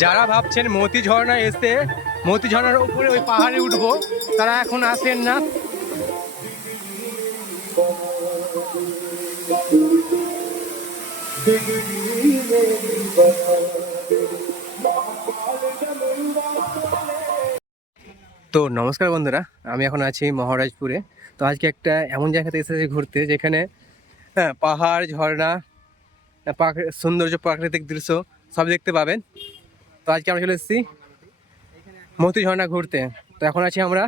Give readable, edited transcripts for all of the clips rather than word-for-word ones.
যারা ভাবছেন মতি ঝর্ণা এসে মতি ঝর্ণার উপরে ওই পাহাড়ে উঠবো, তারা এখন আসেন না। তো নমস্কার বন্ধুরা, আমি এখন আছি মহারাজপুরে। তো আজকে একটা এমন জায়গাতে এসেছি ঘুরতে, যেখানে পাহাড়, ঝর্ণা, সৌন্দর্য, প্রাকৃতিক দৃশ্য সব দেখতে পাবেন। তো আজকে আমরা চলে এসেছি মতি ঝর্ণা ঘুরতে। তো এখন আছি আমরা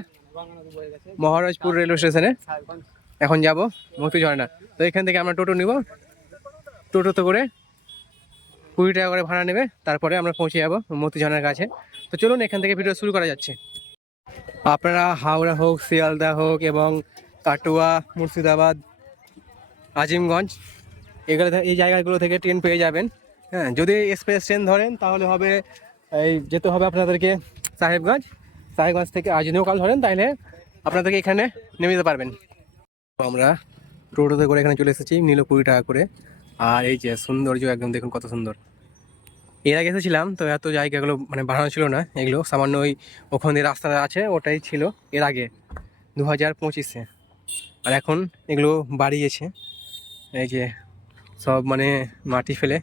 মহারাজপুর রেলওয়ে স্টেশনে, এখন যাব মতি ঝর্ণা। তো এখান থেকে আমরা টোটো নিব, টোটোতে করে 20 টাকা করে ভাড়া নেবে, তারপরে আমরা পৌঁছে যাবো মতি ঝর্ণার কাছে। তো চলুন এখান থেকে ভিডিও শুরু করা যাচ্ছে। আপনারা হাওড়া হোক, শিয়ালদা হোক এবং কাটোয়া, মুর্শিদাবাদ, আজিমগঞ্জ এই জায়গাগুলো থেকে ট্রেন পেয়ে যাবেন। হ্যাঁ, যদি এক্সপ্রেস ট্রেন ধরেন তাহলে হবে যেতে হবে আপনাদেরকে সাহেবগঞ্জ থেকে। আর যদি লোকাল ধরেন তাহলে আপনাদেরকে এখানে নেমে যেতে পারবেন। তো আমরা টোটোতে করে এখানে চলে এসেছি, নিল 20 টাকা করে। আর এই যে সৌন্দর্য, একদম দেখুন কত সুন্দর। এর আগে এসেছিলাম, তো এত জায়গাগুলো মানে বাড়ানো ছিল না, এগুলো সামান্য ওখানে রাস্তাটা আছে ওটাই ছিল এর আগে 2025-এ। আর এখন এগুলো বাড়িয়েছে, এই যে সব মানে মাটি ফেলে।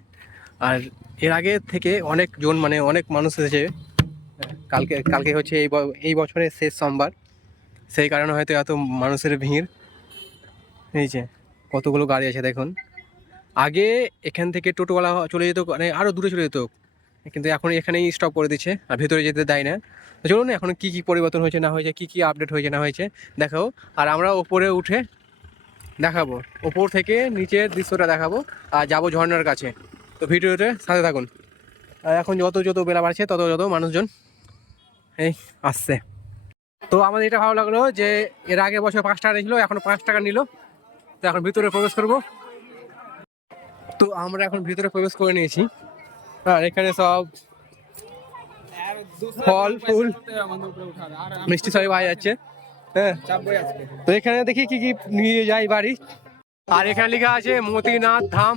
আর এর আগে থেকে অনেকজন মানে অনেক মানুষ এসেছে। কালকে হচ্ছে এই বছরের শেষ সোমবার, সেই কারণে হয়তো এত মানুষের ভিড়। এই যে কতগুলো গাড়ি আছে দেখুন। আগে এখান থেকে টোটোওয়ালা চলে যেত, মানে আরও দূরে চলে যেত, কিন্তু এখন এখানেই স্টপ করে দিচ্ছে আর ভেতরে যেতে দেয় না। তো চলুন এখন কী কী পরিবর্তন হয়েছে না হয়েছে, কী কী আপডেট হয়েছে না হয়েছে দেখাও। আর আমরা ওপরে উঠে দেখাবো, ওপর থেকে নিচের দৃশ্যটা দেখাবো আর যাবো ঝর্ণার কাছে। তো ভিডিওতে সাথে থাকুন। আর এখন যত বেলা বাড়ছে তত মানুষজন এই আসছে। তো আমাদের এটা ভালো লাগলো যে এর আগে বছর 5 টাকা নিয়েছিল, এখন 5 টাকা নিল। তো এখন ভিতরে প্রবেশ করব। তো আমরা এখন ভিতরে প্রবেশ করে নিয়েছি। আর এখানে সব ফল ফুল মিষ্টি সবই পাওয়া যাচ্ছে। হ্যাঁ, তো এখানে দেখি কি কি নিয়ে যাই বাড়ি। আর এখানে লেখা আছে মতিনাথ ধাম।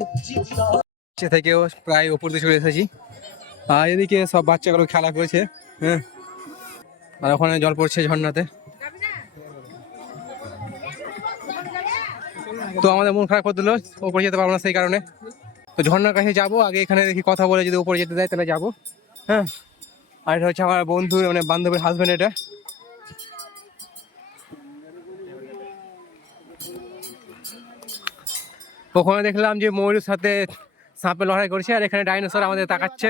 সে থেকেও প্রায় উপর দিয়ে চলে এসেছি। আর এদিকে সব বাচ্চাগুলো খেলা করেছে। হ্যাঁ, আর ওখানে জল পড়ছে ঝর্ণাতে। তো আমাদের মন খারাপ করে দিল, উপরে যেতে পারবো না সেই কারণে। তো ঝর্ণার কাছে যাবো, আগে এখানে দেখি কথা বলে যদি উপরে যেতে দেয় তাহলে যাবো। হ্যাঁ, আর এটা হচ্ছে আমার বন্ধু মানে বান্ধবীর হাজবেন্ড। এটা ওখানে দেখলাম যে ময়ূরের সাথে সাপে লড়াই করছে, আর এখানে ডাইনোসর আমাদের তাকাচ্ছে।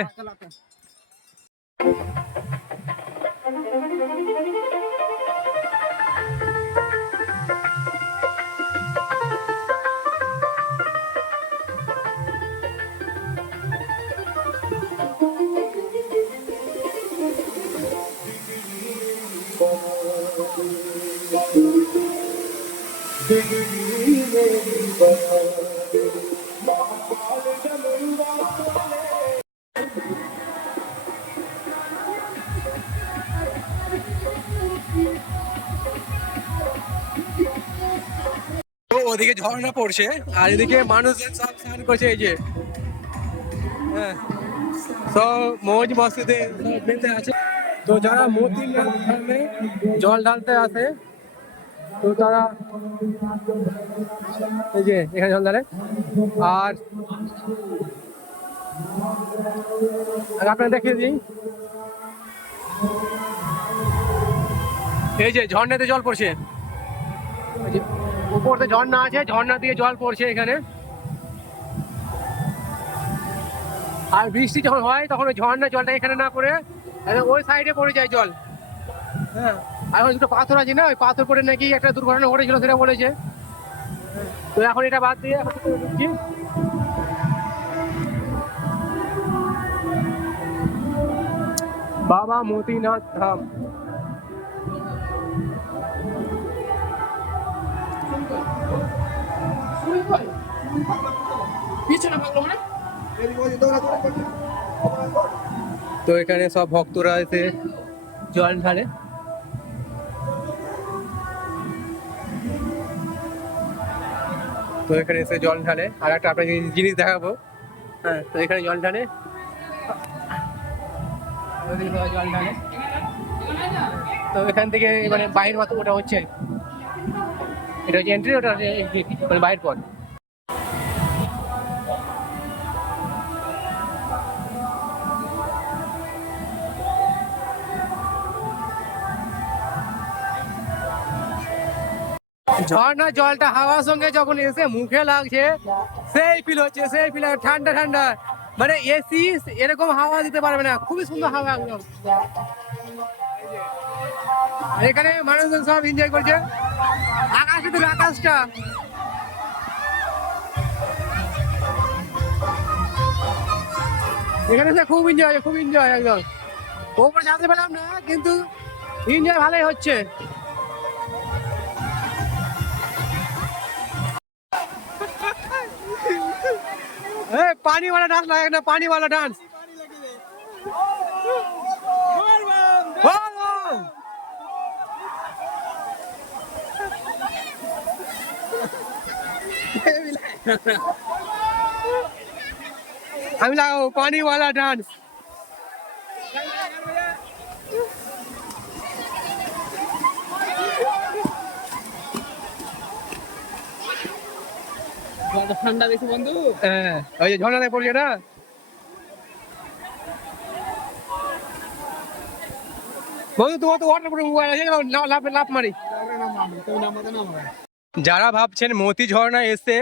ওদিকে ঝর্ণা পড়ছে আর এদিকে মানুষজন সব স্নান করছে। এই যে হ্যাঁ, সব মৌজ মস্তিতে মেতে আছে। তো যারা মতিনাথ ধামে জল ঢালতে আসে, তো তারা এই যে এখানে জল ঢালে। আর আপনারা দেখিয়ে দিই, এই যে ঝর্ণাতে জল পড়ছে, উপরতে ঝর্ণা আছে, ঝর্ণা দিয়ে জল পড়ছে এখানে। আর বৃষ্টি যখন হয় তখন ওই ঝর্ণার জলটা এখানে না পড়ে ওই সাইডে পড়ে যায় জল। হ্যাঁ, আর এখন দুটো পাথর আছে না, ওই পাথর পড়ে নাকি একটা দুর্ঘটনা ঘটেছিল সেটা বলেছে। তো এখন এটা বাদ দিয়ে এখন ঢুকছি। বাবা মতিনাথ ধাম। তো এখানে সব ভক্তরা এসে জল ঢালে। তো এখানে এসে জল ঢালে। আর একটা আপনাকে জিনিস দেখাবো। হ্যাঁ, তো এখানে জল ঢালে। ওদিকে সবাই জল ঢালে। তো এখান থেকে মানে বাইরের মতো ওটা হচ্ছে, এটা হচ্ছে এন্ট্রি, ওটা হচ্ছে exit, মানে বাইরের পথ। ঝর্ণা জলটা হাওয়ার সঙ্গে যখন এসে মুখে লাগছে সেই ফিল হচ্ছে, সেই ফিল ঠান্ডা ঠান্ডা, মানে এসি এরকম হাওয়া দিতে পারবে না, খুবই সুন্দর হাওয়া একদম। আর এখানে মানুষজন সব এনজয় করছে, আকাশে তো আকাশটা, এখানে সে খুব এনজয়, খুব এনজয় একদম। ওপরে যেতে পেলাম না কিন্তু এনজয় ভালোই হচ্ছে। पानी वाला डांस लाया ना, पानी वाला डांस। हम लगाओ पानी वाला डांस। ঠান্ডা বেশি বন্ধু, ওই যে ঝর্ণাতে পড়ছে না। বন্ধু তোমার তো ওয়াটার প্রুফ মোবাইল আছে, লাফ মারি। যারা ভাবছেন মতি ঝর্ণা এসে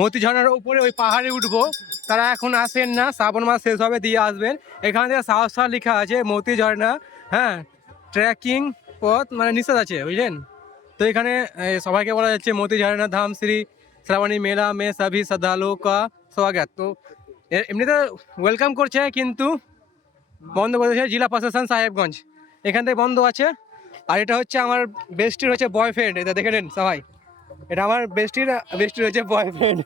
মতি ঝর্ণার উপরে ওই পাহাড়ে উঠবো, তারা এখন আসেন না, শ্রাবণ মাস শেষ হবে দিয়ে আসবেন। এখান থেকে সাহস লেখা আছে মতি ঝর্ণা, হ্যাঁ, ট্রেকিং পথ মানে নিষেধ আছে, বুঝলেন। তো এখানে সবাইকে বলা যাচ্ছে মতি ঝর্ণা ধাম শ্রী শ্রাবণী মেলা মে সভি শ্রদ্ধালু কা স্বাগত। তো এমনিতে ওয়েলকাম করছে কিন্তু বন্ধ করে দিয়েছে জেলা প্রশাসন সাহেবগঞ্জ, এখান থেকে বন্ধ আছে। আর এটা হচ্ছে আমার বেস্টির হচ্ছে বয়ফ্রেন্ড, এটা দেখে নেন সবাই, এটা আমার বেস্টির হচ্ছে বয়ফ্রেন্ড।